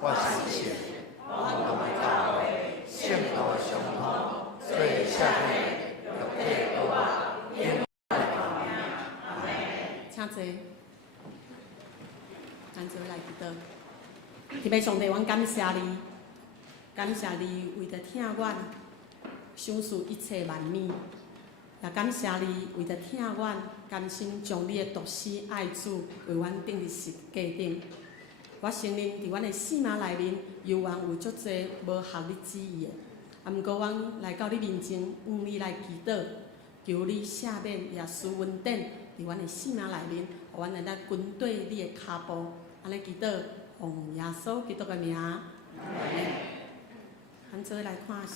我是信，我同教会圣道相通，做下面肉体有我，因我命。阿门。请坐。咱做来祈祷。特别上帝，阮感谢你，感谢你为着听阮，赏赐一切万美，也感谢你为着听阮，甘心将你的独生爱子为阮钉伫十架顶。我承认，伫阮的生命内面，犹原有足侪无合你旨意的。啊，毋过阮来到你面前，向你来祈祷，求你赦免也施恩典伫阮的生命内面，互阮会当跟对你的脚步。安尼祈祷，奉耶稣基督的名。阿门。咱做来看，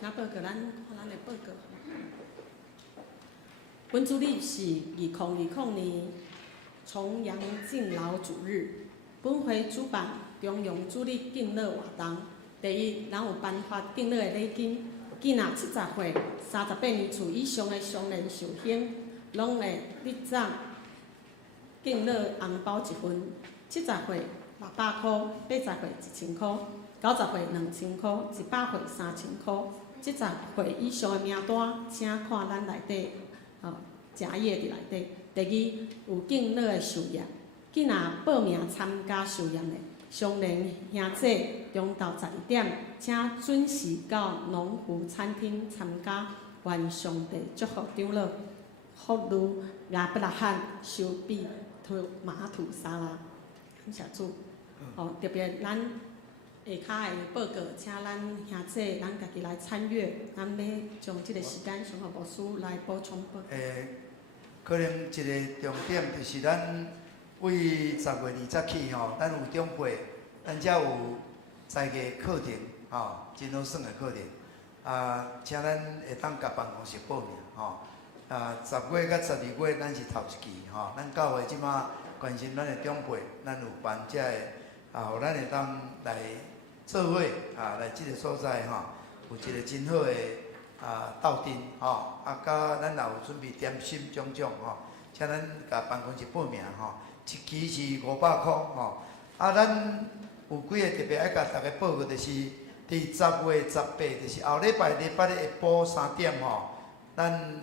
咱报告咱看咱的报告。本主日是2020年重阳敬老主日，本会主办中央主日敬老活动。第一，咱有颁发敬老的礼金，囡仔70岁、38年厝以上的常年寿星，拢会立掌敬老红包1份，70岁600块，80岁1000块，90岁2000块，100岁3000块。70岁以上的名单，请看咱内底正页伫内底。第二，有敬老的寿宴，囡仔报名参加寿宴的，常年兄姐中昼12点，请准时到农夫餐厅参加，愿上帝祝福长老，福如亚伯拉罕收比马土沙拉。感谢主。特别咱下骹的报告，请咱兄姐咱家己来参阅，咱要将即个时间上互牧师来补充报告。可能一个重点就是咱为10月20起咱有长辈，咱遮有在个课程真好耍的课程请咱会当甲办公室报名10月甲12月咱是头一期咱教会即马关心咱的长辈，咱有办遮个互咱会当来做伙来即个所在有一个真好的斗阵甲咱也有准备点心种种请咱甲办公室报名一期是500块咱有几个特别爱甲大家报告，就是伫10月18，就是后礼拜的下晡3点咱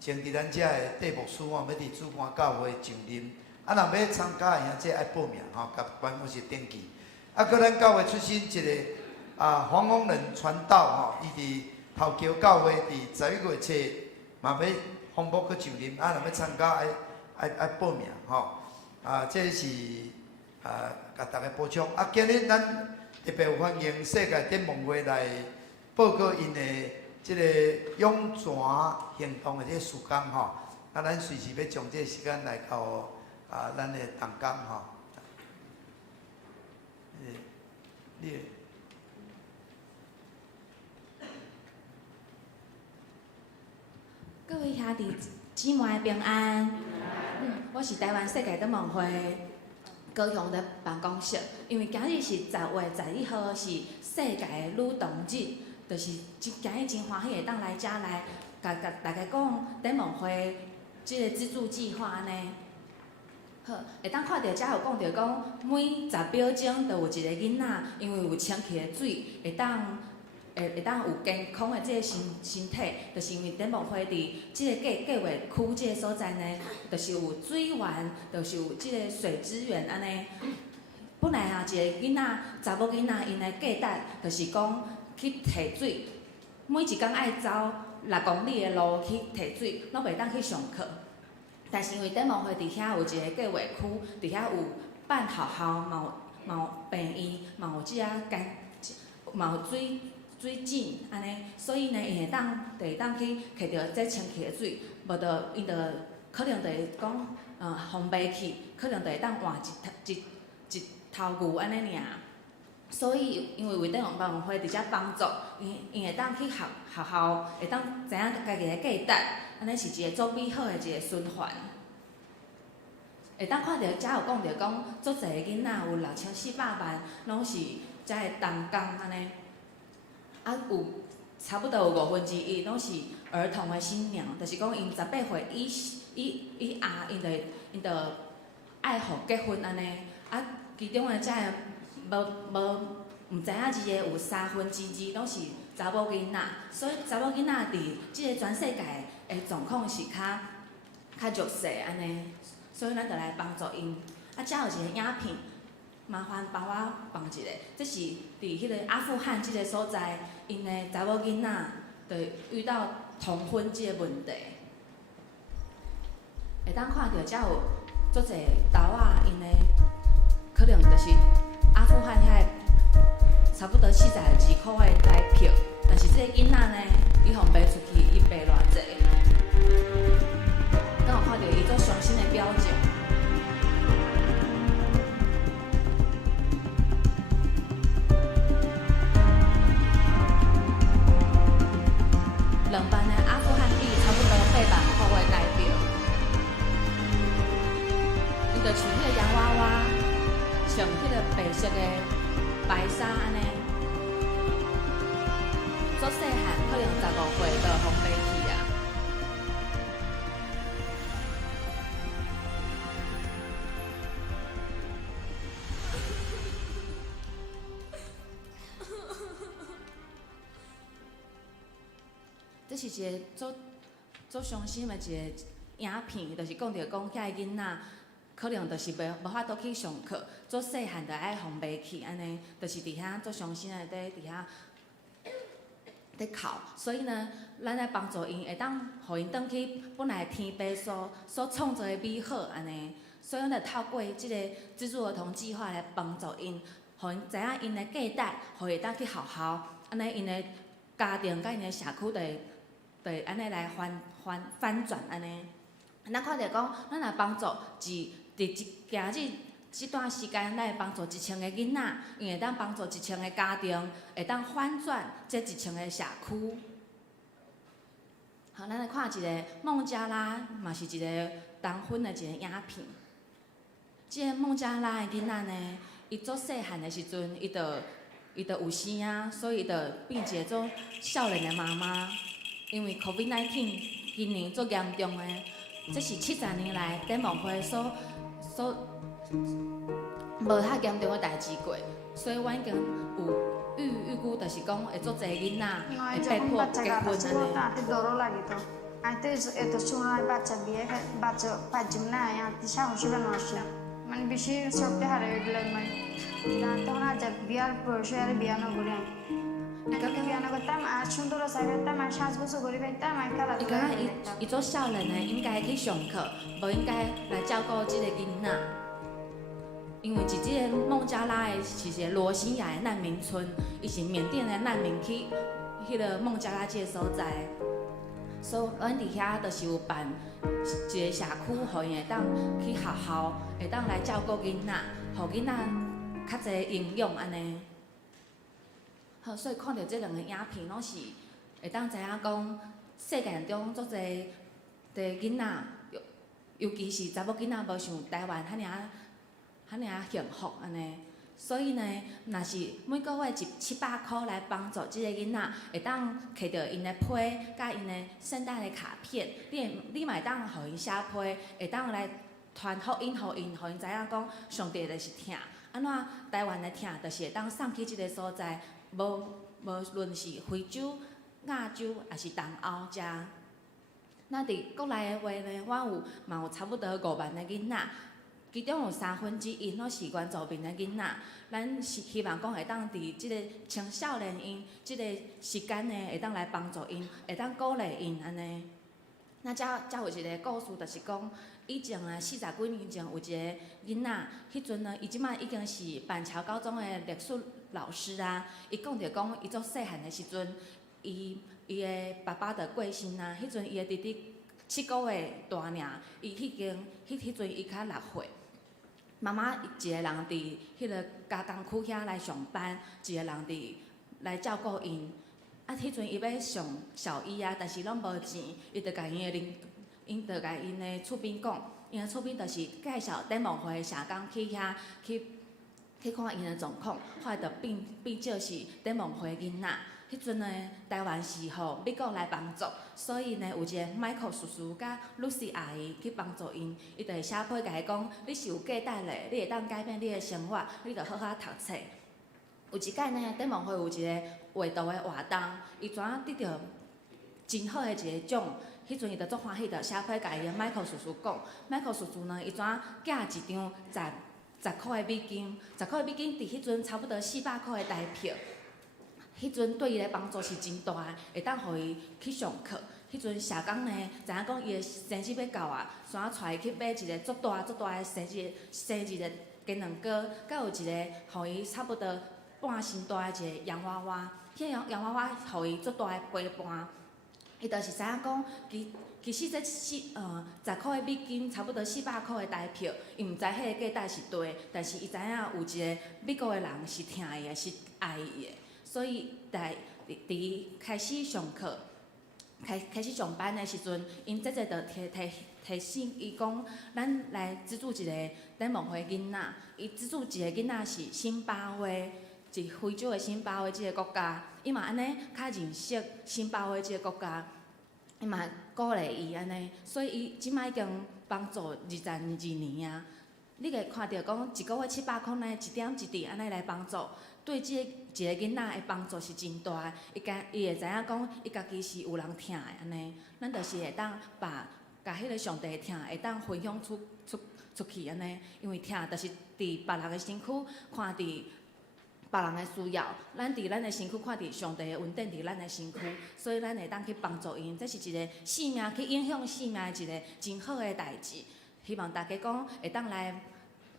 先伫咱遮的地牧师要伫主管教会上任，若要参加的兄弟爱报名甲办公室登记。搁咱教会出身一个黄宏仁传道伊伫头桥教会伫11月初嘛要奉牧去上任，若要参加爱报名这是甲大家补充。今日咱特别有欢迎世界展望会来报告因的即个涌泉行动的这个时间咱随时要将这个时间来到咱的同工你各位兄弟姊妹平安。我是台湾世界展望会高雄的办公室，因为今日是10月11号，是世界的女童日，就是今日真欢喜会当来遮来，甲大家讲展望会即个资助计划呢。好，会当看到遮有讲到讲，每10秒钟都有一个囡仔，因为有清气的水，会当有健康的即个身体，就是因为展望会伫即个计划区即个所在呢，就是有水源，就是有即个水资源安尼。本来一个囡仔，查某囡仔，因的价值就是讲去摕水，每一工爱走6公里的路去摕水，拢袂当去上课。但是因为展望会伫遐有一个计划区，伫遐有办学校，嘛有病院，嘛有即啊嘛有水井安尼，所以呢，伊会当去摕到这清气的水，无着因着可能就会讲烘焙去，可能就会当换一头牛安尼尔。所以因为为展望会伫遮帮助，因会当去学校，会当知影家己的价值，安尼是一个足美好的一个循环。会当看到遮有讲到讲，足侪囡仔有6400万，拢是遮的童工安尼。有差不多有1/5拢是儿童的新娘，就是讲因18岁以下，因爱互结婚安尼，啊，其中的遮个毋知影伊个有2/3拢是查某囡仔，所以查某囡仔伫即个全世界的状况是较弱势安尼，所以咱就来帮助因。啊，遮有一个影片，麻烦帮我放一个，这是伫迄个阿富汗即个所在，因的查某囡仔就遇到童婚即个问题，会当看到遮有足侪豆仔，因的可能就是阿富汗遐差不多42块的来票，但是这个囡仔呢，伊互卖出去，伊卖偌济，敢有看到伊做伤心的表情？2万的阿富汗币，差不多8万块的台币。伊就穿迄个洋娃娃，上迄个白色的白纱安尼，足细汉，可能15岁就互卖去啊。这是一个足伤心的一个影片，就是讲遐个囡仔可能就是无法度去上课，足细汉就爱互卖去安尼，就是伫遐足伤心的伫遐伫哭，所以呢，咱来帮助因，会当互因转去本来天父所创造的美好安尼，所以咱就透过即个资助儿童计划来帮助因，互因知影因的价值，互伊当去学校，安尼因的家庭甲因的社区就安尼来翻转安尼。咱看到讲，咱若帮助伫今日即段时间，咱会帮助1000个囡仔，因会当帮助1000个家庭，会当翻转这1000个社区。好，咱来看一个孟加拉，嘛是一个同婚的一个影片。即个孟加拉的囡仔呢，伊足细汉的时阵，伊就有生啊，所以伊就变一个做少年的妈妈。因为 COVID-19 今年足严重的，这是70年来展望会所无遐严重的代志过，所以阮已经有预估，就是讲会足侪囡仔会被迫结婚安尼。Itu itu cuma baca biar baca pajumlah yang tisha usulan masuk. Man bisi sorte hari gelar man. Dan tu na jab biar proses biar na gulai. Nanti biar na kata mah sundur saya kata mah shas busu gulai kata mah kalau. 伊讲伊做少年的应该去上课，无应该来照顾即个囡仔。因为是即个孟加拉的是一个罗兴亚的难民村，伊是缅甸的难民去迄个孟加拉即个所在。所以，阮伫遐就是有办一个社区，互因会当去学校，会当来照顾囡仔，互囡仔较侪营养安尼。好，所以看到这2个影片，拢是会当知影讲，世界中足侪囡仔，尤其是查某囡仔，无像台湾遐尔幸福安尼。所以呢，若是每个月700块来帮助即个囡仔，会当摕到因的批，甲因的圣诞的卡片，你嘛会当互因写批，会当来传福音互因知影讲上帝就是疼。安怎台湾的疼，就是会当送去即个所在，无论是非洲、亚洲，还是东欧遮。那伫国内的话呢，我嘛有差不多5万的囡仔。其中有1/3拢是原住民的囡仔，咱是希望讲会当伫即个青少年因即个时间呢，会当来帮助因，会当鼓励因安尼。那遮有一个故事，就是讲以前啊40几年前有一个囡仔，迄阵呢，伊即摆已经是板桥高中的历史老师啊。伊讲着讲，伊足细汉的时阵，伊的爸爸就过身啊，迄阵伊的弟弟7个月大尔，伊迄阵伊才6岁。妈妈一个人伫迄个加工区遐来上班，一个人来照顾因。啊，迄阵伊要上小一啊，但是拢无钱，伊就甲因就甲因的厝边讲，因的厝边就是介绍展望会社工去遐去看因的状况，后来就变做是展望会囡仔。迄阵呢，台湾是互美国来帮助，所以呢，有一个迈克叔叔甲露西阿姨去帮助因，伊就会写批甲伊讲，你是有价值的，你会当改变你的生活，你着好好读册。有一届呢，展望会有一个画图的活动，伊怎啊得到真好的一个奖。迄阵伊着足欢喜，着写批甲伊的迈克叔叔讲，迈克叔叔呢，伊怎啊寄一张10块的美金，10块的美金伫迄阵差不多400块的台票。迄阵对伊的帮助是真大的，会当互伊去上课。迄阵社工呢，知影讲伊的生日要到啊，煞啊带伊去买一个足大的生日的鸡卵糕，甲有一个互伊差不多半身大的一个洋娃娃。迄个洋娃娃互伊足大的陪伴，伊就是知影讲，其实这10块的美金，差不多400块的台票，伊毋知迄个价值是对的，但是伊知影有一个美国的人是疼伊的，是爱伊的。所以，伫开始上课、开始上班的时阵，因姐姐就提醒伊讲，咱来资助一个展望会囡仔。伊资助一个囡仔是辛巴威，是非洲的辛巴威即个国家。伊嘛安尼较认识辛巴威即个国家，伊嘛鼓励伊安尼，所以伊即摆已经帮助22年啊。你会看到讲一个月700块呢，一点一滴安尼来帮助。对一个囡仔的帮助是真大的，伊会知影讲，伊家己是有人疼的安尼，咱就是会当把迄个上帝疼会当分享出去安尼，因为疼就是伫别人的身躯看伫别人的需要，咱伫咱的身躯看伫上帝的恩典伫咱的身躯，所以咱会当去帮助因，这是一个生命去影响生命的一个真好的代志。希望大家讲会当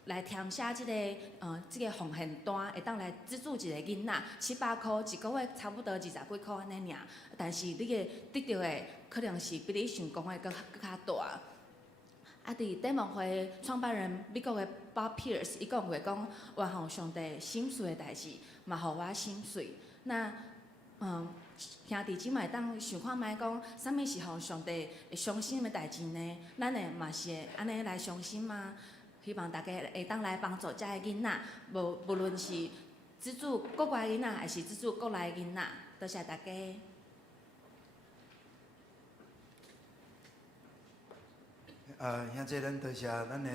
来填写即个奉献单，会当来资助一个囡仔700块，一个月差不多20几块安尼尔。但是你个得到的可能是比你想讲的搁较大。啊，伫展望会创办人美国的 Bob Pierce， 伊讲过讲，我吼上帝心碎的代志，嘛互我心碎。那兄弟姊妹当想看卖讲，啥物是互上帝会伤心的代志呢？咱会嘛是会安尼来伤心吗？希望大家会当来帮助遮个囡仔，无论是资助国外的囡仔，还是资助国内的囡仔，多谢大家。兄弟，咱多谢咱的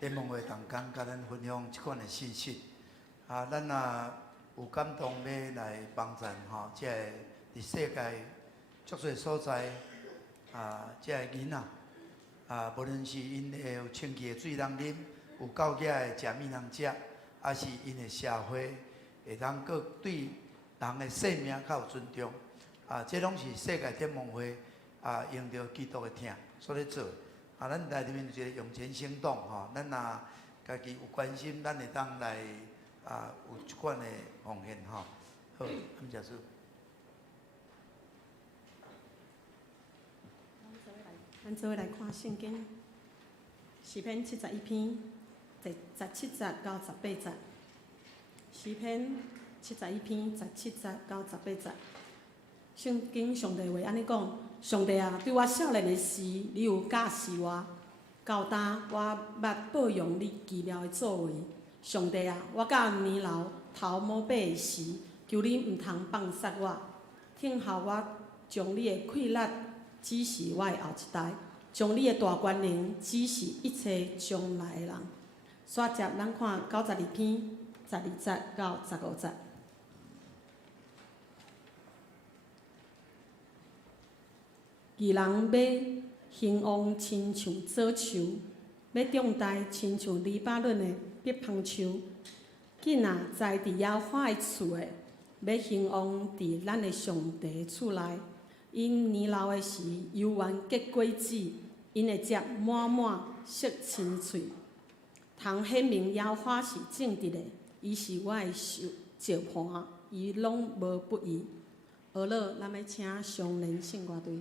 展望会同工，甲咱分享即款的信息。咱若有感动要来帮助吼，即个伫世界足侪所在即个囡仔。无论是因会有清气的水通啉，有够野的食物通食，还是因的社会会当搁对人的生命较有尊重，这拢是世界展望会用着基督的疼所咧做。咱内面一个用钱行动吼，咱若家己有关心，咱会当来有即款的奉献吼。好，感谢主。咱做伙来看圣经，诗篇71篇，第17节到18节。诗篇71篇17节到18节。圣经上帝话安尼讲：上帝啊，对我少年的时，你有教示我，到今我捌报用你奇妙的作为。上帝啊，我到年老头毛白的时，求你毋通放杀我，听候我将你的快乐指示我的后一代，将你的大权能指示一切将来的人。煞接咱看92篇12节到15节。义人要兴旺亲像左树，要长大亲像黎巴嫩的碧芳树。囡仔栽伫野花的厝的，要兴旺伫咱的上帝厝内。因年老的时，犹原结果子，因会结满满色青翠。通显明野花是正直的，伊是我的石盘，伊拢无不义。学了，咱要请上联圣歌队。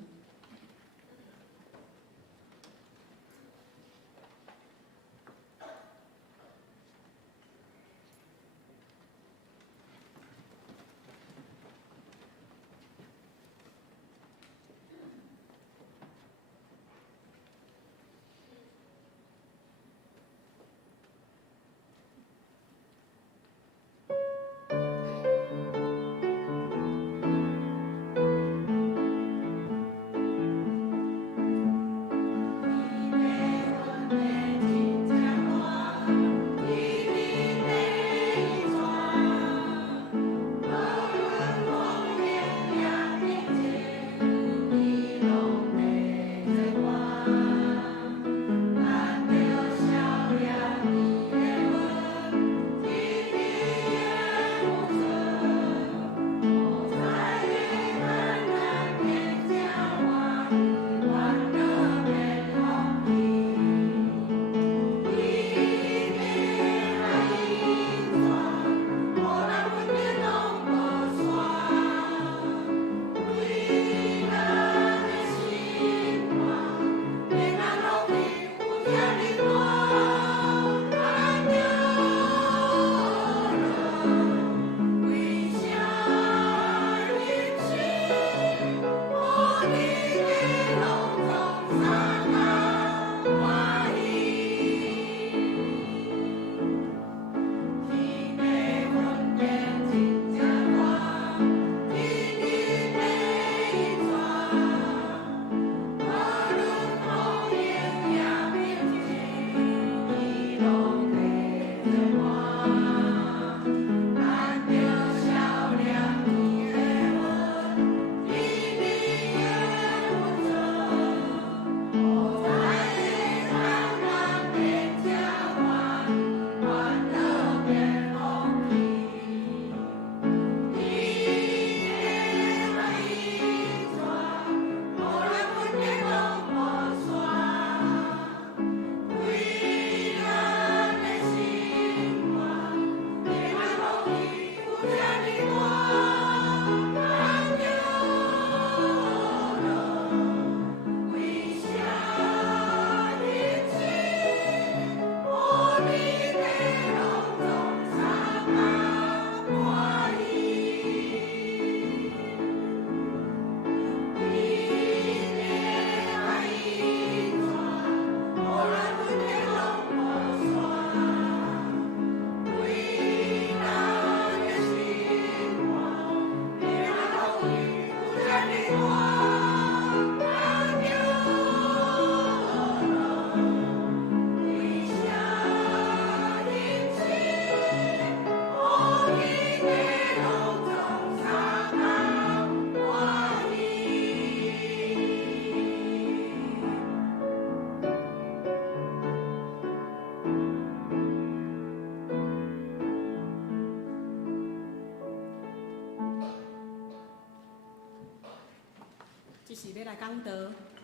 是要来讲道，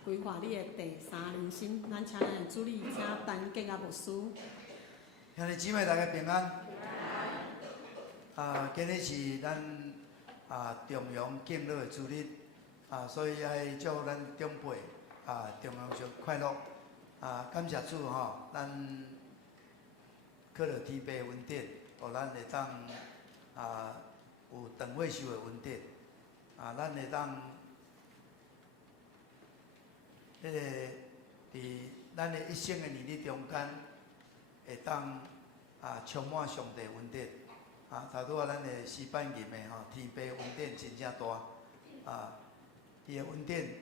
规划你的第三人生。咱请咱的主理请陈建啊牧师。兄弟姊妹大家平安。今日是咱重阳敬老的主日，所以爱祝咱长辈重阳节快乐。感谢主咱靠着天父恩典，互咱会当有长岁寿的恩典，咱会当伫咱的一生的年日中间，会当充满上帝恩典。头拄咱的诗班吟的天父恩典真正大，伊的恩典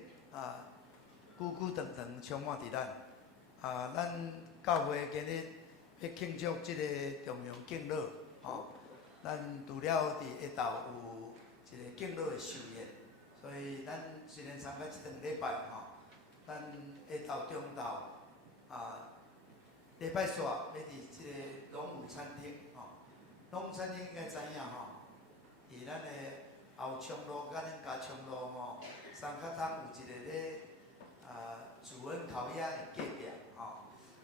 久久长长充满伫咱。咱教会今日要庆祝即个重阳敬老，咱除了伫下昼有一个敬老的寿宴，所以咱虽然参加即两礼拜咱下昼中昼礼拜煞要伫即个龙武餐厅龙武餐厅应该知影伫咱的后昌路甲咱家昌路三角窗有一个咧主恩烤鸭的隔壁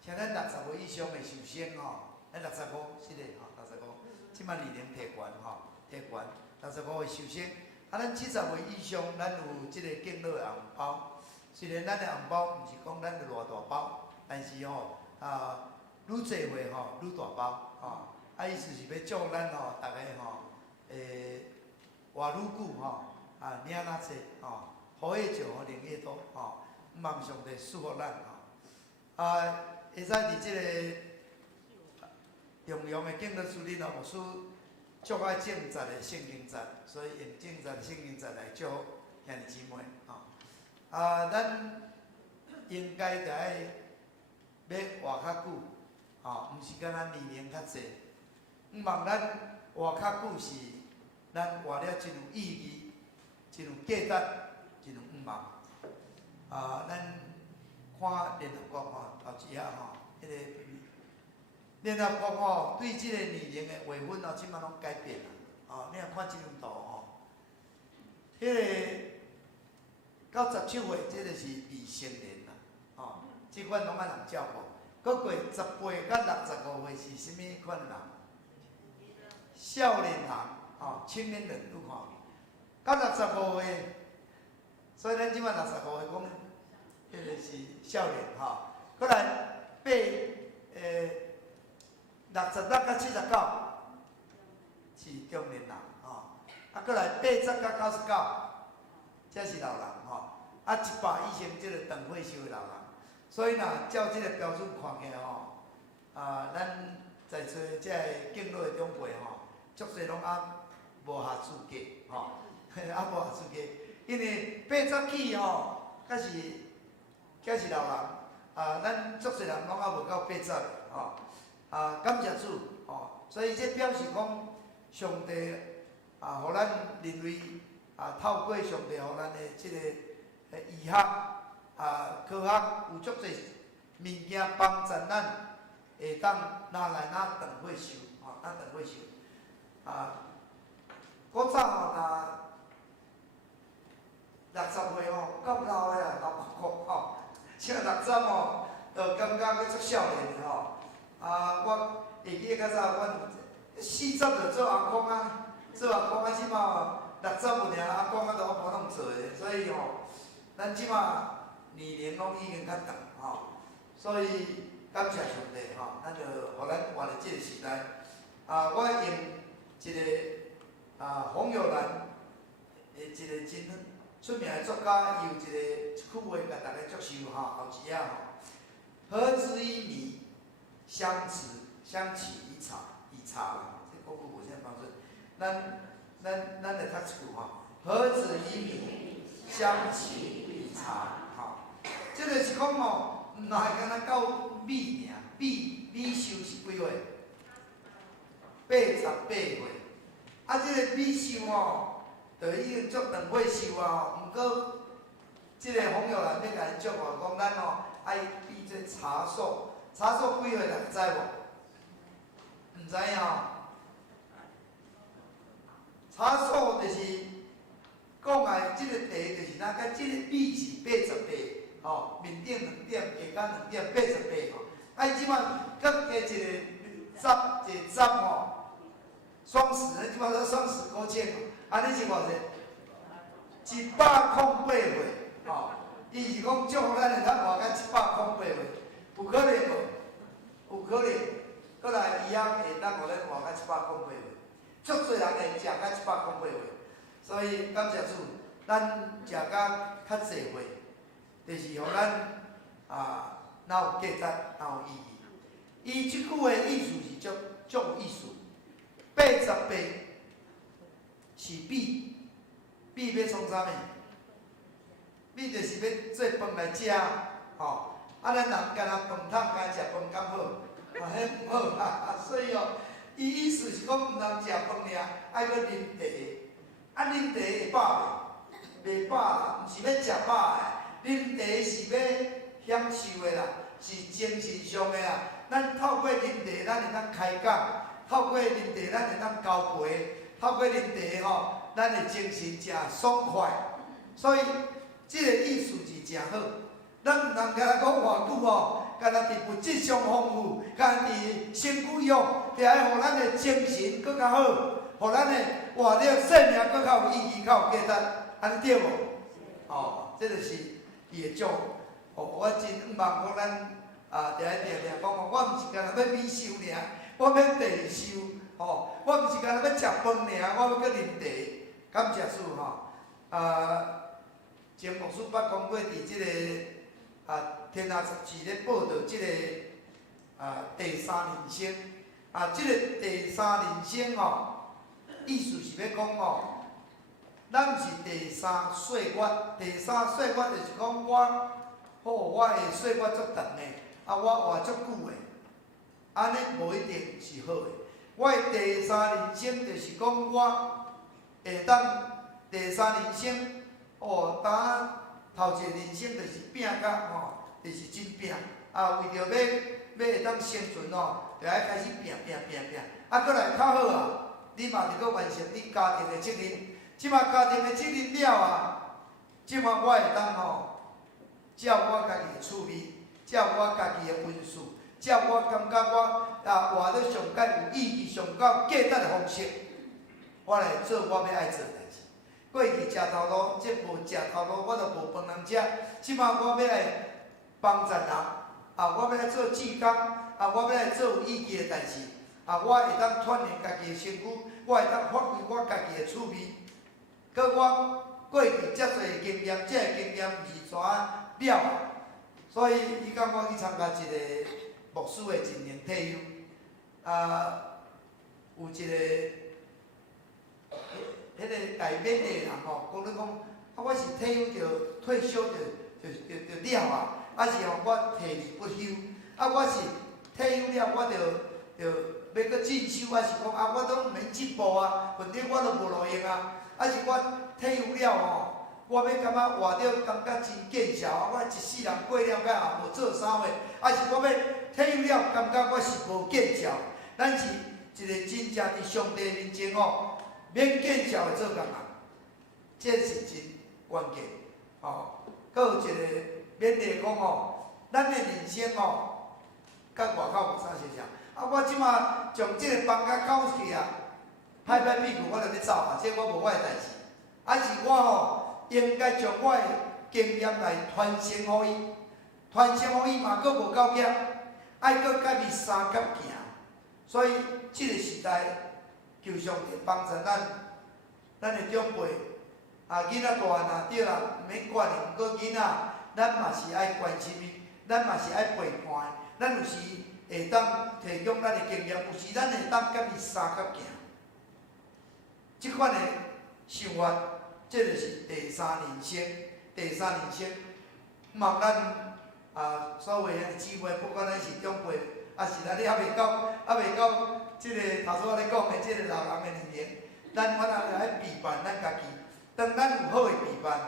像咱60岁以上的寿星咱65是的65，即摆年龄提悬提悬65的寿星，咱70岁以上，咱有即个敬老的红包。虽然咱的红包毋是讲咱的偌大包，但是愈济岁愈大包意思是要祝咱大家活愈久领哪济好业少，灵业多毋望上帝赐福咱会使伫即个重阳的敬老主日牧师祝爱正节的圣经节，所以用正节的圣经节来祝福兄弟姊妹咱应该着爱要活较久毋是敢若年龄较济，毋望咱活较久是咱活了真有意义、真有价值、真有毋望咱看联合国头一下迄个联合国对即个年龄的划分即摆拢改变啦你若看即张图迄个到17岁，这就是未成年啦即款拢爱人照顾。过18到65岁是啥物款的人？少年人青年人有看到65岁，所以咱即摆65岁讲，迄个是少年过来66到79是中年人过来80到99，这是老人100以上即个长岁寿的老人。所以照即个标准看起来咱在座即个敬老的长辈足侪拢无合资格无合资格，因为80起才是老人咱足侪人拢无到80的感谢主所以这表示讲上帝互咱人类透过上帝互咱的即个医学科学有足侪物件帮助咱，会当拿来长岁寿长岁寿古早若60岁够老的老伯伯像60就感觉佫足少年的我会记较早，阮40就做阿公做阿公即摆65尔，阿公都无通做的，所以咱即摆年龄拢已经较长所以感谢上帝咱就互咱活咧即个时代我用一个洪友兰的一个真出名的作家，伊有一句话甲大家接受后一下和之一米，相取一茶这国语无啥帮助。咱来读一句和之一米，相取一茶这就是讲毋若是敢若到米尔，米寿是几岁？88岁。即个米寿就已经足长岁寿毋过，即个洪友兰要甲因祝福讲，咱爱比做茶寿，茶寿几岁人知无？毋知影茶寿就是讲的即个题就是咱甲即个米是80倍，吼，面顶2点，下骹2点，80倍吼。啊，伊即摆搁加一个十吼，双十，即摆说双十5千，安尼是偌济？108岁，吼，伊是讲祝福咱会当活到108岁，有可能无？有可能，过来以后会当互咱活到108岁，足侪人会食到108岁，所以感谢主，咱食到较济岁，就是互咱哪有价值，哪有意义。伊即句的意思是足有意思，80倍是米要创啥物？米就是要做饭来食，吼。啊，咱人干那饭桶干食饭敢好？迄毋好所以伊意思是讲，毋通食饭尔，爱搁啉茶。啊，啉茶会饱袂？袂饱啦，毋是要食饱的。啉茶是要享受的啦，是精神上的啦。咱透过啉茶，咱会当开讲；透过啉茶，咱会当交陪；透过啉茶吼，咱的精神真爽快。所以，即个意思是真好。咱毋通干那讲偌久哦，干那伫物质上丰富，干那伫身躯用，就爱互咱的精神搁较好，互咱的活着生命搁较有意义、较有价值，安尼对无？哦，这就是伊的种。哦，我真毋茫讲咱定定讲我毋是干那要米寿尔，我要茶寿。哦，我毋是干那要食饭尔，我要搁啉茶。感谢主吼。前牧师捌讲过，伫即个天下杂志咧报道即个第三人生。即个第三人生吼，意思是要讲吼，咱毋是第三岁月，第三岁月就是讲我的岁月足长的，我活足久的，安尼无一定是好的。我的第三人生就是讲我会当第三人生，当头一个人生就是拼甲就是真拼，为着要会当生存就爱开始拼。过来较好你嘛着搁完成你家庭的责任。即马家庭的责任了即马我会当照我家己的趣味，照我家己的温事，照我感觉我活得上介有意义、上够价值的方式，我来做我要爱做的代志。过去食头路，即无食头路，我就无饭通食。即马我要来帮助人，我要来做志工，我要来做有意义的代志。我会当锻炼家己的身躯，我会当发挥我家己的趣味。搁我过去遮侪经验，这个经验毋是怎了所以伊讲我去参加一个牧师的一年退休，有一个迄个大缅的人讲你讲，我是退休就了是我退而不休，我是退休了，我就要搁进修，是讲我都免进步反正我都无路用是我退休了我要感觉活着感觉真见效我一世人过了甲也无做啥货，是我要退休了感觉我是无见效。咱是一个真正伫上帝面前免见效的做工这是真关键搁有一个勉励讲咱的人生甲外口无啥相像。我即马从即个房甲搞去拍屁股我就要走这我无我的代志。是我应该将我的经验来传承互伊，传承互伊嘛，佫无够强，爱佫甲伊三脚行。所以即个时代，求上帝帮助咱的长辈囡仔大对啦，毋免管伊，毋过囡仔咱嘛是爱关心伊，咱嘛是爱陪伴伊，咱有时会当提供咱的经验，有时咱会当甲伊三脚行。即款的想法，这就是第三人生。第三人生，望咱所有的姊妹，不管咱是长辈，是咱还未到即个头拄仔咧讲的即个老人的年龄，咱反而来陪伴咱家己。当咱有好的陪伴，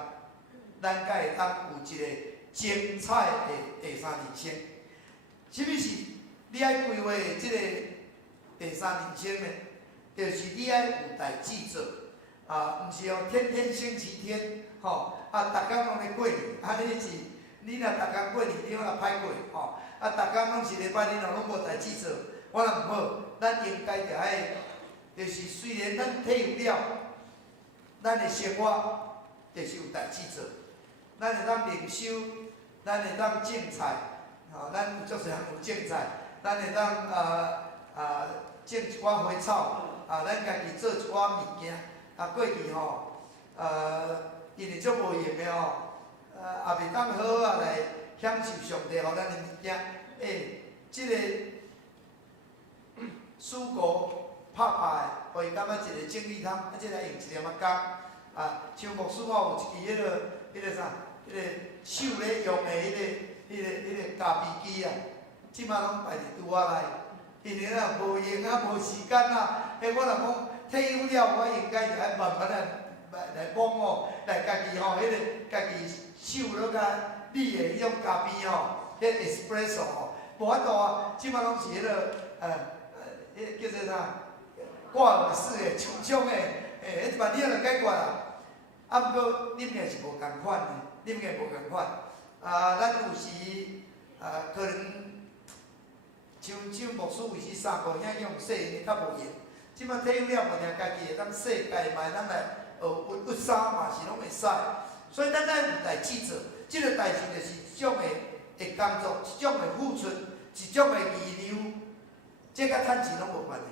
咱才会当有一个精彩的第三人生。什么是你爱规划的即个第三人生呢？就是你爱有代志做。毋是哦，天天星期天，逐工拢咧过年，你是你若逐工过年，你若歹过，逐工拢是礼拜日，拢无代志做，我若毋好，咱应该着爱，就是虽然咱退休了，咱的生活就是有代志做，咱会当灵修，咱会当种菜，咱有足侪人有种菜，咱会当种一寡花草，咱家己做一寡物件。过去因为足无用的也袂当好好来享受上帝予咱的物件。即个水果拍的，互伊感觉一个正礼汤，即来用一粒仔柑。像牧师有一支迄个啥，迄个手咧用的迄个咖啡机啊，即摆拢摆伫厝仔内，因为无用无时间我若讲。退休了，我应该就爱慢慢来摸来家己迄个家己手落甲理的迄种咖啡迄个 espresso 无法度即摆拢是迄个迄叫做啥挂耳式的、冲冲的，迄万你就解决啦。毋过啉的是无共款的，啉的无共款。咱有时可能像牧师有时3个遐用洗较无用。即摆退休了，无定家己会当洗家嘛，咱来熨衫嘛是拢会使。所以咱爱有代志做，即个代志就是一种的工作，一种的付出，一种的义务。这甲趁钱拢无关系，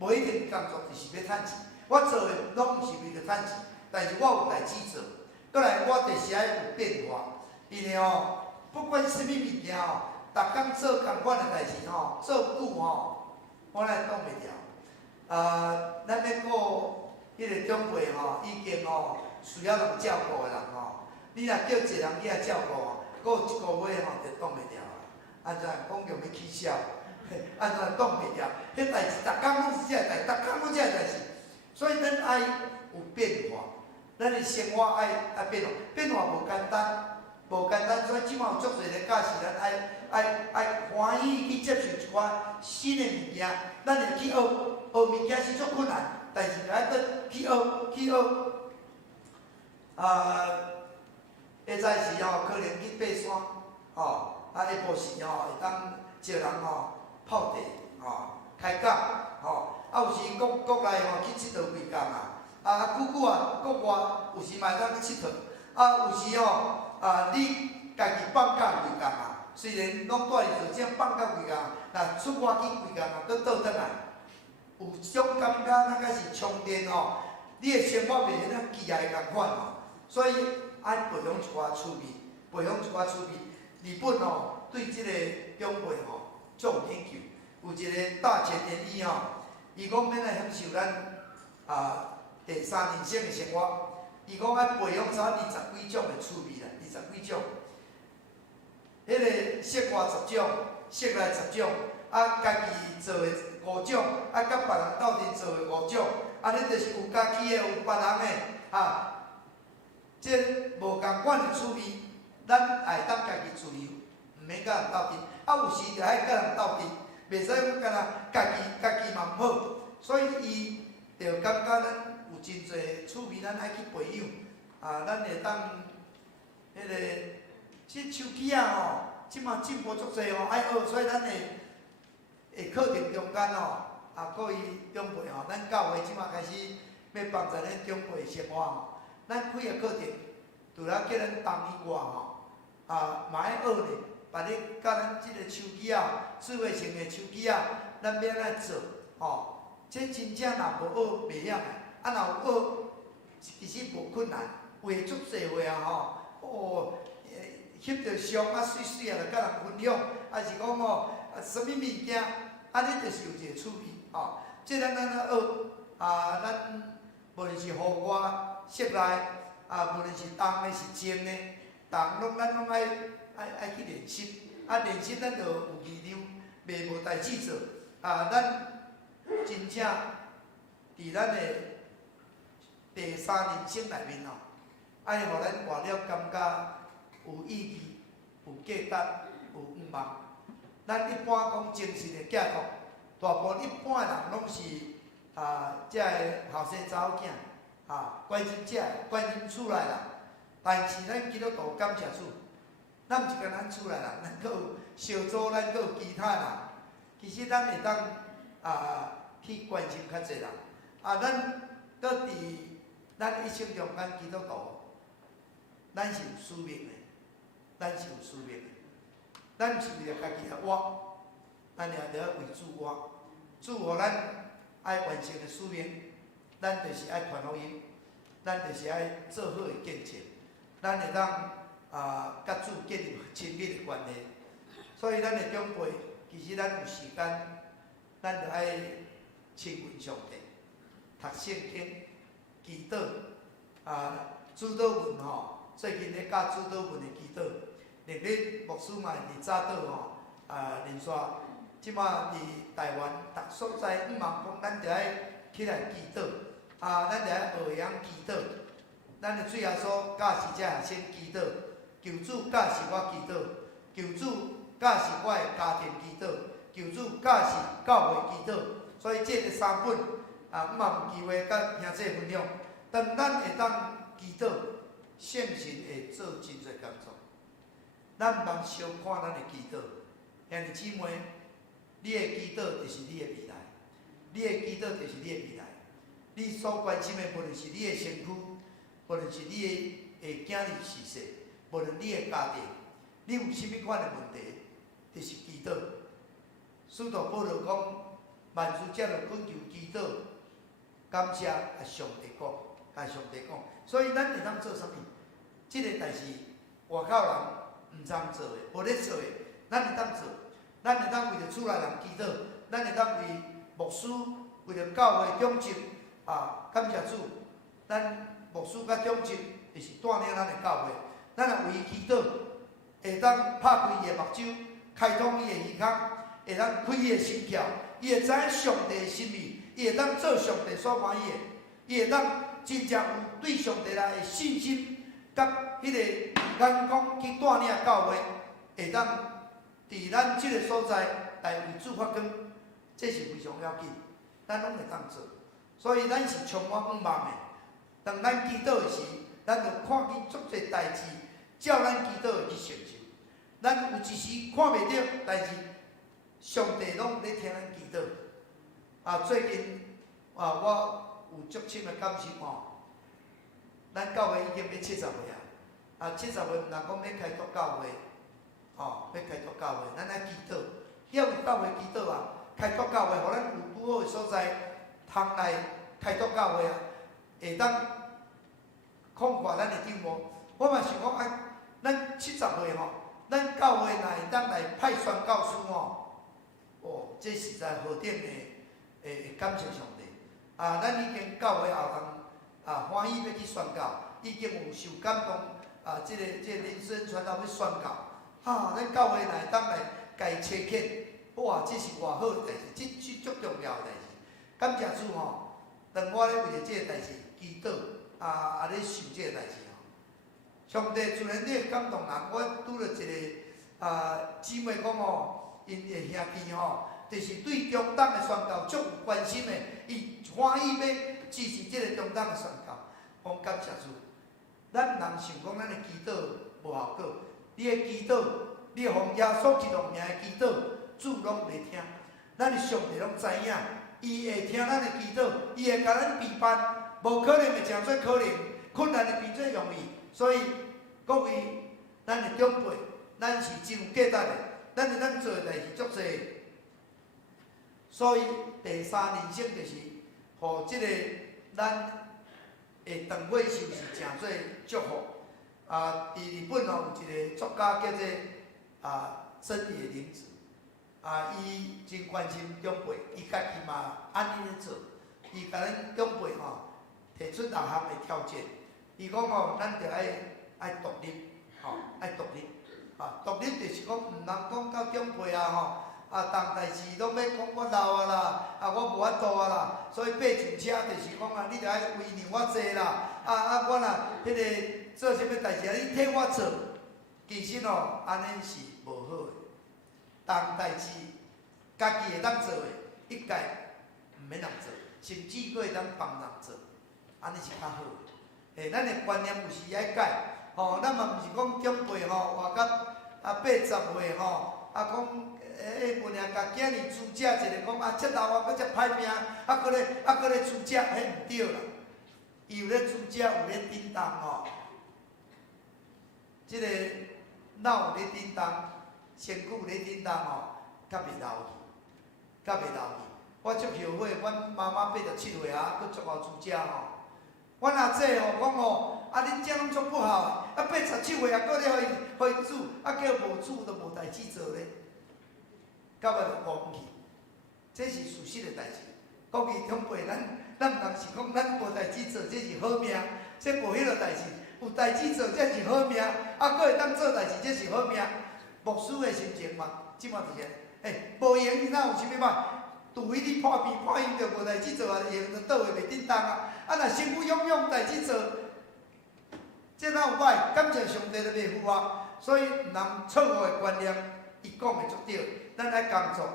无一定工作就是要趁钱。我做的拢毋是为了趁钱，但是我有代志做。过来，我就是爱有变化，因为不管什么物件逐工做共款的代志做久我来挡袂牢。咱要顾迄个长辈已经需要人照顾的人你若叫一个人去遐照顾顾一个月就挡袂牢啊！安怎讲叫要起笑？安怎挡袂牢？迄代志逐工拢是这个代志，逐工拢这个代志，所以咱爱有变化，咱的生活爱变化，变化无简单，无简单。所以即摆有足侪个假是咱爱欢喜去接受一寡新的物件，咱会去学物件是足困难，但是爱搁去学。下早时可能去爬山，下晡时会当招人泡茶，开讲，有时国内去佚佗几工久国外有时嘛会当去佚佗，有时你家己放假几工虽然拢住伫做，只放假几工，若出外去几工搁倒转来，有一种感觉，咱敢是充电你的生活袂像机械共款所以爱培养一寡趣味，日本对即个长辈足有研究，有一个大前研医伊讲要来享受咱第三人生的生活，伊讲爱培养20几种的趣味啦，20几种。迄个色外10种，色内10种，家己做的5种，甲别人斗阵做的5种，安尼就是有家己的，有别人的这无共款的趣味，咱也当家己自由，毋免甲人斗阵。有时就爱甲人斗阵，袂使讲干那家己嘛毋好，所以伊就感觉咱有真侪趣味，咱爱去培养。咱会当迄个。即手机即马进步足侪爱学，所以咱会课程中间各位长辈咱教会即马开始要帮助咱长辈生活咱开个课程，除了叫咱同以外嘛爱学咧，把你甲咱即个手机智慧型的手机咱要安怎做这真正若无学袂晓若有学，其实无困难，画足侪画翕着相水水就甲人分享，是讲什么物件，安尼就是有一个趣味即咱学咱无论是户外、室内无论是动的是静的，咱拢爱去练习，练习咱就有力量，袂无代志做咱真正伫咱的第三人生内面爱互咱活了感觉。有意义，有价值，有愿望。咱一般讲精神的寄托，大部分一般的人拢是即个后生查某囝，关心者关心厝内人，但是咱基督徒感谢主，咱毋是干咱厝内人，咱阁有小组，咱阁有其他人。其实咱会当去关心较济人。咱搁伫咱一生中，咱基督徒，咱是有使命的，咱是有使命的。咱毋是为了家己来活，咱也着为主活。主互咱爱完成的使命，咱就是爱传福音，咱就是爱做好的见证，咱会当甲主建立亲密的关系。所以咱的长辈，其实咱有时间，咱着爱亲近上帝，读圣经、祈祷。主祷文最近咧教主祷文的祈祷，连咧牧师嘛伫早祷连续，即马伫台湾逐所在，毋茫讲，咱着爱起来祈祷，咱着爱学样祈祷。咱的最后所教是遮先祈祷，求主教是我祈祷，求主教是我的家庭祈祷，求主教是教会祈祷。所以这个三本毋茫有机会甲兄弟分享。当咱会当祈祷，圣神会做真侪工作。咱毋通小看咱的祈祷，兄弟姊妹，你的祈祷就是你的未来，你的祈祷就是你的未来。你所关心的，无论是你的身躯，无论是你的囝儿是谁，无论你的家庭，你有甚物款的问题，就是祈祷。使徒保罗讲，万事皆着恳求祈祷，感谢上帝讲。甲上帝讲，所以咱会当做啥物？即个代志，外口人毋通做的，无咧做的，咱会当做。咱会当为着厝内人祈祷，咱会当为牧师、为着教会长执感谢主。咱牧师甲长执就是带领咱的教会，咱若为伊祈祷，会当拍开伊的目睭，开通伊的耳孔，会当开伊的心窍，伊会知影上帝的心意，伊会当做上帝所欢喜的，伊会当。真正有对上帝来的信心，甲迄个眼光去带领教会，会当伫咱即个所在来为主发光，这是非常要紧，咱拢会当做。所以咱是充满盼望的。当咱祈祷时，咱就看见足侪代志，照咱祈祷的去成就。咱有一时看袂到，但是上帝拢咧听咱祈祷。最近我。有足深的感受咱教会已经要70岁70岁毋通讲要开拓教会，要开拓教会，咱爱祈祷，要有教会祈祷开拓教会，互咱有拄好的所在，通来开拓教会会当扩大咱的规模。我嘛想讲咱70岁咱教会若会当来派宣教师这实在何等的感谢上帝。咱已经教会后堂欢喜要去宣教，已经有受感动这个人生传道要宣教。咱教会若会当来家车建，哇，这是偌好的代志，这是足重要的代志。感谢主当我咧为着这个代志祈祷咧想这个代志上帝自然咧感动人。我拄着一个姊妹讲因的兄弟就是对中东的宣教足有关心的，伊欢喜要支持这个中东的宣教。讲感谢主，咱毋通想讲咱的祈祷无效果，你的祈祷，你奉耶稣基督名的祈祷，主拢袂听。咱的上帝拢知影，伊会听咱的祈祷，伊会甲咱陪伴，无可能会诚做可能，困难会变做容易。所以各位，咱的长辈，咱是真有价值的，咱会当做的代志足侪。所以第三人生就是，互即个咱的长尾寿是诚做祝福。伫日本有一个作家叫做真野玲子，伊真关心长辈，伊家己嘛安尼咧做，伊甲咱长辈提出6项的条件。伊讲咱着爱独立，爱独立，独立就是讲毋通讲到长辈当代志拢要讲我老啦，我无法度啦，所以爬上车就是讲你着爱为让我坐啦，我若迄个做啥物代志你替我做，其实安尼是无好的。当代志家己会当做的，一概毋免人做，甚至佫会当帮人做。安尼是较好。咱的观念有时爱改，咱嘛毋是讲长辈活到80岁讲本来甲囝儿煮食一个讲遮老啊，搁遮歹命，搁咧煮食，迄毋对啦。伊有咧煮食，有咧叮当即个脑有咧叮当，身躯有咧叮当较袂老去，较袂老去。我足后悔，阮妈妈87岁搁足好煮食阮阿姐讲恁遮拢足不好87岁搁咧互伊煮，叫无煮都无代志做咧。到尾就忘去，这是事实的代志。国语长辈，咱毋通是讲咱无代志做，这是好命，这无迄个代志。有代志做，这是好命，搁会当做代志，这是好命。牧师的心情嘛，即马就是无闲哪有啥物歹？除非你破病破因着无代志做闲着倒位袂叮当若身躯勇勇代志做，这哪有歹？感谢上帝就袂负所以毋通错误的观念，伊讲的足对。咱爱工作，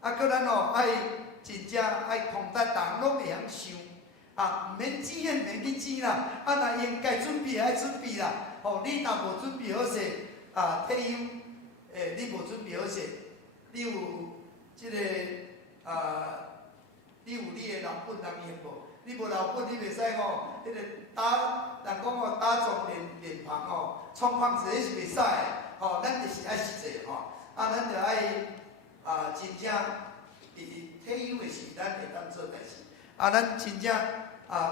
搁咱爱真正爱通达人拢会晓想，毋免钱诶，免去钱啦。若应该准备爱准备啦。你若无准备好势，退休，你无准备好势，你有即个你有你诶老本人用无？你无老本，你袂使迄个打人讲打肿脸庞充胖子，迄是袂使诶。咱就是爱实际咱就爱真正伫退休的时，咱会当做代志。咱真正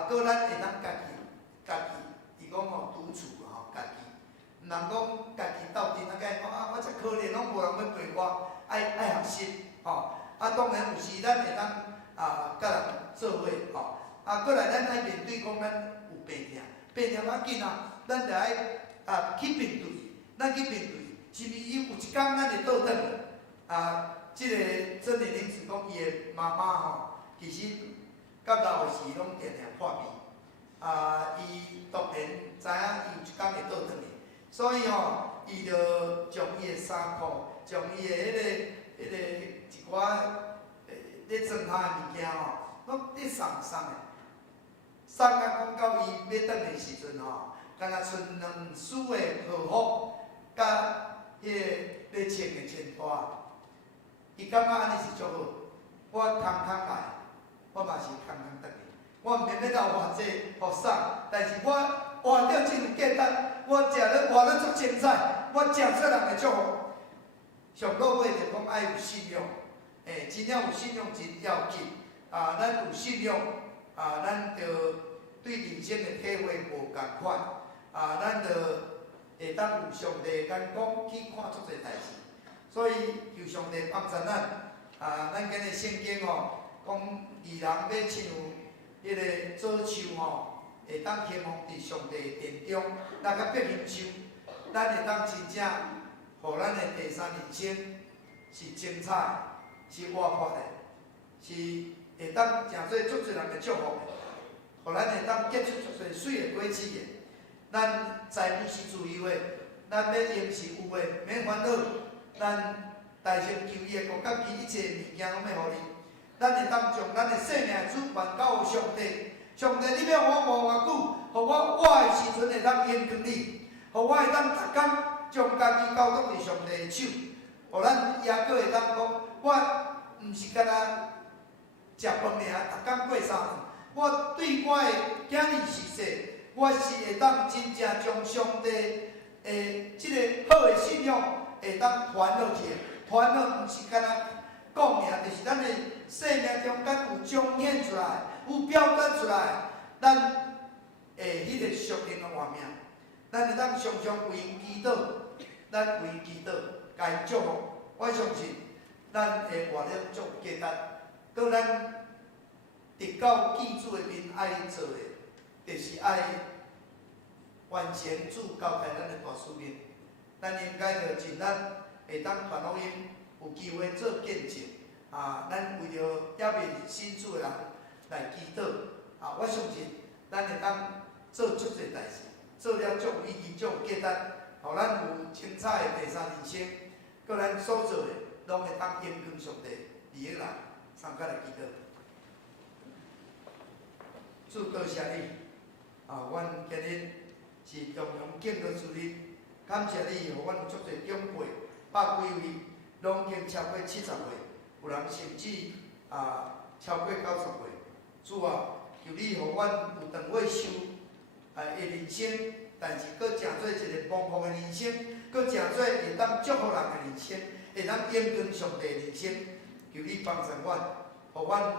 搁咱会当家己，伊讲独处家己，毋通讲家己斗阵甲伊讲我遮可怜，拢无人要陪我，爱学习当然有时咱会当甲人做伙过来咱爱面对讲咱有病痛要紧咱就爱去面对，咱去面对。是毋是伊有一天咱会倒转即个真理领子讲伊的妈妈其实到老时拢定定破病伊当然知影伊有一天会倒转去，所以伊就将伊的衫裤，将伊的迄个一寡咧装他的物件拢咧送的，送讲到伊要转的时阵敢若剩2束的和服，甲迄个咧穿的穿拖。伊感觉安尼是足好，我空来，我嘛是空倒去。我毋免要留偌济互送，但是我换到真有价值，我食咧活咧足精彩，我食出人的祝福。上到尾就讲爱有信用，真正有信用真要紧。咱有信用，咱就对人生的体会无共款。咱就会当有上帝眼光去看足侪代志。所以求上帝帮助咱，咱今日圣经讲义人要亲像迄个做树会当兴旺伫上帝殿中，咱甲别形树，咱会当真正，互咱的第三人生是精彩，是活泼的，是会当诚做足侪人的祝福的，互咱会当结出足侪水的果子的。咱财富是自由的，咱要用是有的，免烦恼。咱大成求伊的国家己一切物件拢要互你，咱会当将咱的性命主办交上帝。上帝，你要我活偌久，互我活的时阵会当应用你，互我会当逐工将家己交托伫上帝的手，互咱也阁会当讲，我毋是干那食饭尔，逐工过三顿。我对我的囝儿是说，我是会当真正将上帝即个好的信仰。会当传落去，传落毋是干那讲尔，就是咱的生命中间有彰显出来，有表达出来，咱迄个属灵的画面，咱会当常常为因祈祷，咱为因祈祷，甲因祝福。我相信咱会活得足价值，搁咱得到记主的面爱做的，就是爱完成主交代咱的大使命。咱应该着尽咱会当传福音，有机会做见证。咱为着也未信主的人来祈祷。我相信咱会当做足侪代志，做了足有意义、足有价值，互咱有精彩的第三人生。搁咱所做的，拢会当应用上帝利益来参加来祈祷。主多谢你。阮今日是中央敬老主日，感谢你，互阮有足侪长辈，百几位，拢经超过70岁，有人甚至超过90岁。主啊，求你互阮有长尾寿的人生，但是佫诚做一个丰富的人生，佫诚做会当祝福人的人生，会当延长上帝的人生。求你帮助阮，互阮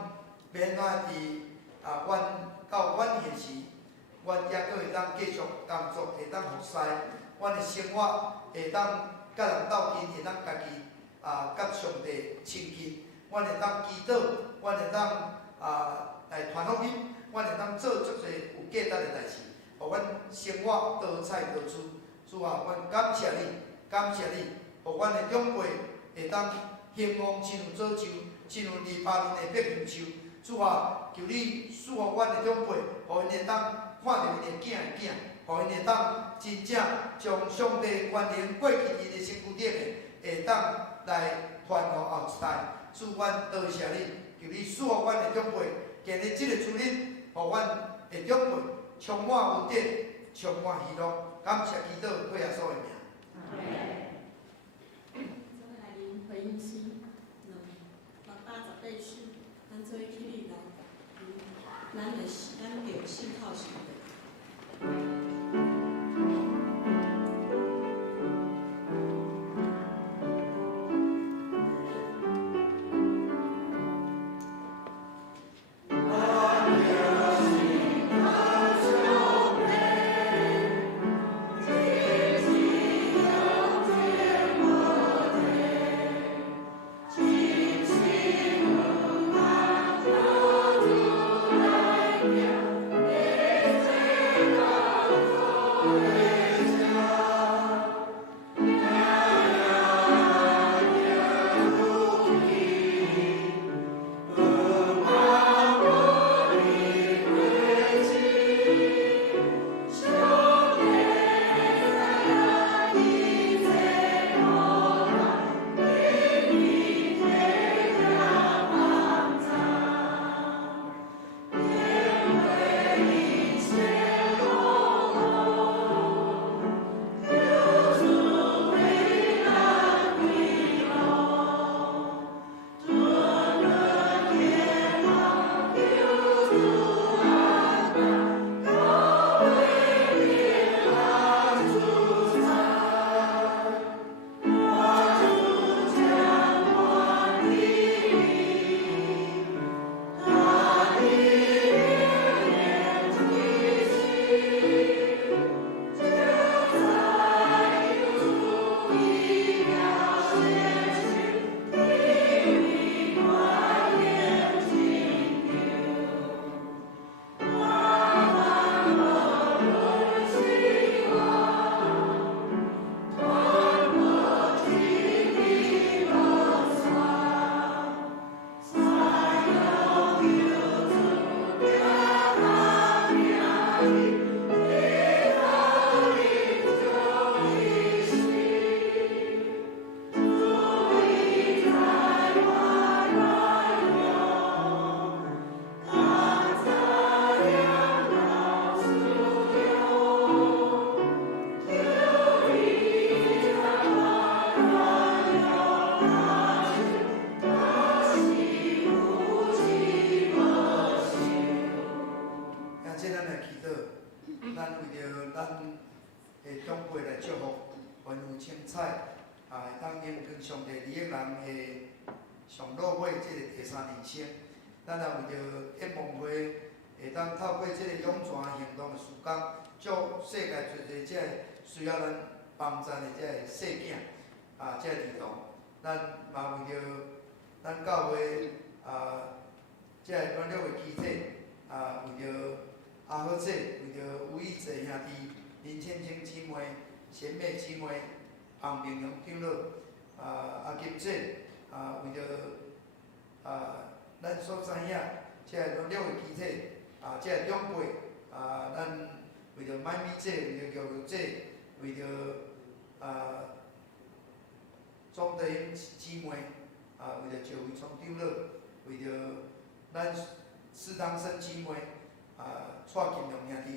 免啊伫阮到阮年时，阮也佫会当继续工作，会当服侍，阮的生活会当甲人斗阵，会当家己甲上帝亲近，阮会当祈祷，阮会当来传福音，阮会当做足侪有价值的代志，互阮生活多彩多姿。主啊，阮感谢你，感谢你，互阮的长辈会当兴旺亲像早树，亲像200年的百香树。主啊，求你赐予阮的长辈，互因会当看到因的囝的囝，互因会当真正将上帝关联过去伊的身躯顶的，会当来传予后一代。主，阮多谢你，求你赐予阮的长辈，今日这个主日，互阮的长辈充满恩典，充满喜乐。感谢祈祷，跪耶稣的名。来临回应期，80倍数，咱做起你来，咱着信靠上帝。上落尾即个第三人生，咱也为着展望会，会当透过即个永泉行动的时间，祝世界侪侪即个需要咱帮衬的即个细囝，即个儿童，咱嘛为着咱教会即个软弱的肢体，为着阿好姐，为着吴义哲兄弟、林千青姊妹、贤美姊妹、洪明荣长老，阿金姐。为着咱所知影，即个软弱的肢体，即个长辈，咱为着麦米姐，为着玉玉姐，为着庄德英姊妹，为着赵伟聪长老，为着咱施当生姊妹，蔡金龙兄弟，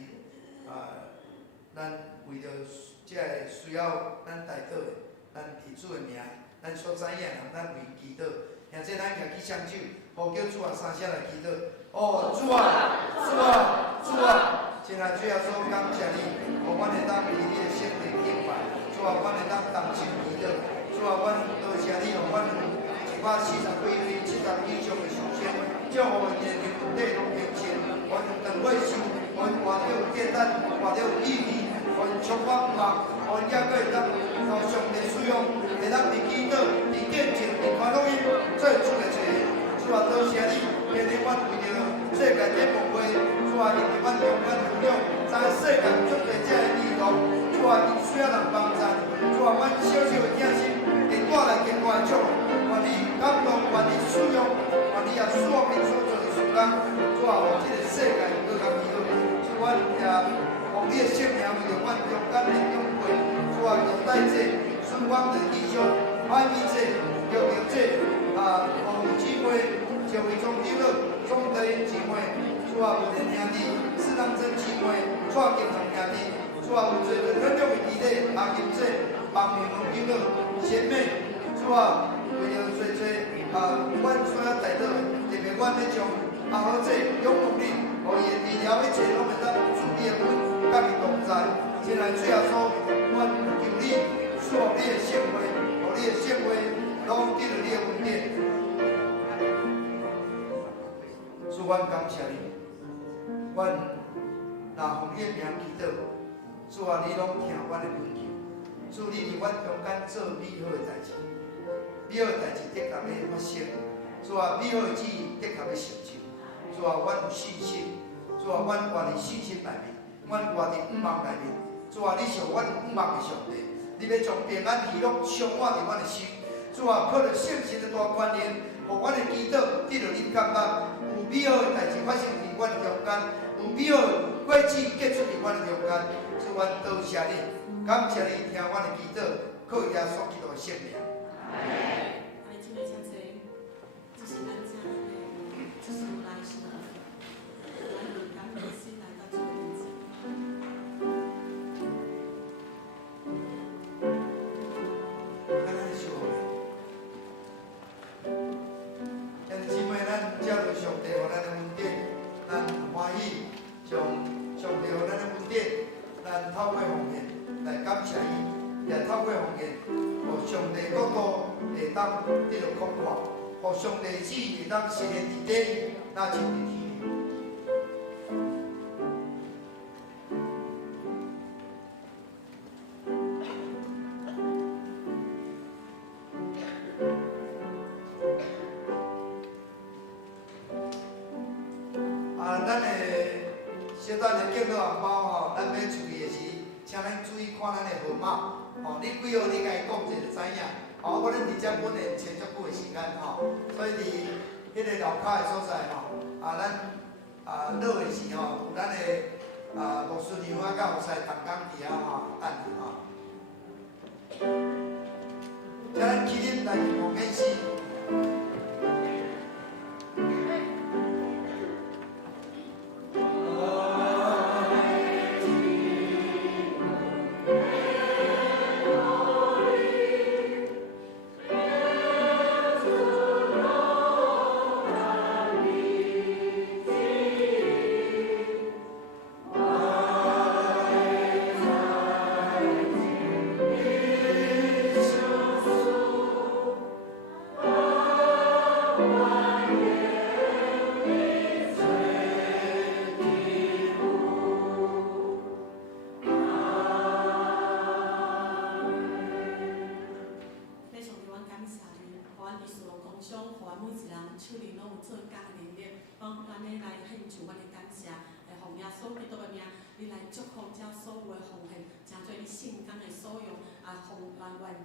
咱为着这个需要咱台岛的，咱提主的名，咱所知影人，咱为祈祷。现在咱举起双手，呼叫主啊，三声来祈祷。哦，主啊，主啊，主啊！现在主耶稣感谢你，互阮会当伫你的圣地敬拜。主啊，阮会当同心祈祷。主啊，阮多谢你，互阮140几位、70以上的首先，祝福年龄体拢平静，阮长尾寿，阮活着有价值，活着有意义。阮充满希望，阮也阁会当互上帝使用，会当伫祈祷、伫见证、伫传福音，做主的做。主啊，多谢你，今日阮为着世界这幕会，主啊，因为阮中间有了，知世界出现这个地图，主啊，因需要人帮助，主啊，阮小小的听心，会带来更大的祝福。愿你感动，愿你使用，愿你也使我们所做的事工，主啊，互这个世界更加美好。主，阮也。用你的圣名，为着阮中间的长辈，主啊，用带这顺光的弟兄，爱米这，叫这互姊妹，就为中长老、总弟姊妹，主啊，有兄弟、四当真姊妹，蔡金同兄弟，主啊，有做很多的弟弟，阿金这、帮平长老、贤妹，主啊，为着做阮所要带到的，特别阮要将阿好这永福里，互伊的治疗一切拢会当注意的分。甲伊同在，现在主耶稣，阮求你赐予你的圣话，互你的圣话拢得到你的恩典。主，阮感谢你，阮若奉你的名祈祷，主啊，你拢听阮的恳求。主，你伫阮中间做美好的代志，美好的代志的确要发生。主啊，美好的旨意的确要成就。主啊，阮有信心。主啊，阮活伫信心内面。阮活伫5万内面，主啊，你是阮5万的上帝，你要将平安喜乐充满伫阮的心。主啊，靠着圣神的大关联，互阮的祈祷得到你感觉，有美好的代志发生伫阮的中间，有美好的果子结出伫阮的中间。主，阮多谢你，感谢你听阮的祈祷，靠耶稣基督的圣名。透过奉献来感谢伊，也透过奉献，互上帝国度会当得到扩阔，互上帝旨意会当实现伫地里，那就伫天里。咱的小等的敬老红包吼，咱要出去的时，请咱注意看咱的号码。吼，你几号你家己讲者就知影。吼，我恁伫遮本来找足久的时间吼，所以伫迄个楼骹的所在吼，咱落的时吼，有咱的牧师娘啊，甲有师同工伫遐吼等你吼。请咱起立来奉献诗。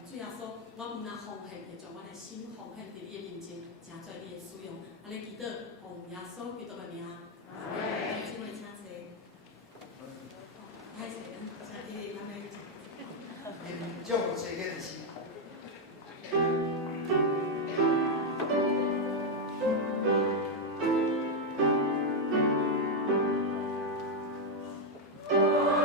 主耶稣，我毋若奉献，会将我的心奉献伫你的面前，成做你的使用。安尼祈祷，奉耶稣基督的名。阿门。请位请坐。歹势，请你安尼。祝福世界的事。Oh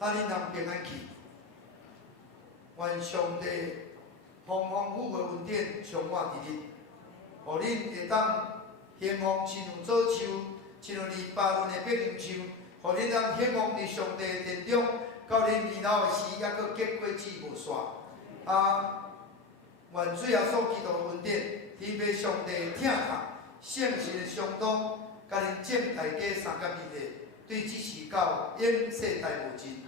等恁人平安去。愿上帝丰丰富富的恩典充满伫恁，互恁会当兴旺亲像早树，亲像黎巴嫩的百合树，互恁当兴旺伫上帝的殿中，到恁年老的时，还佫结果子无煞。愿最后所祈祷的恩典，天父上帝的疼痛、圣神的相通，甲恁整大家三甲一体，对即时到永世代无尽。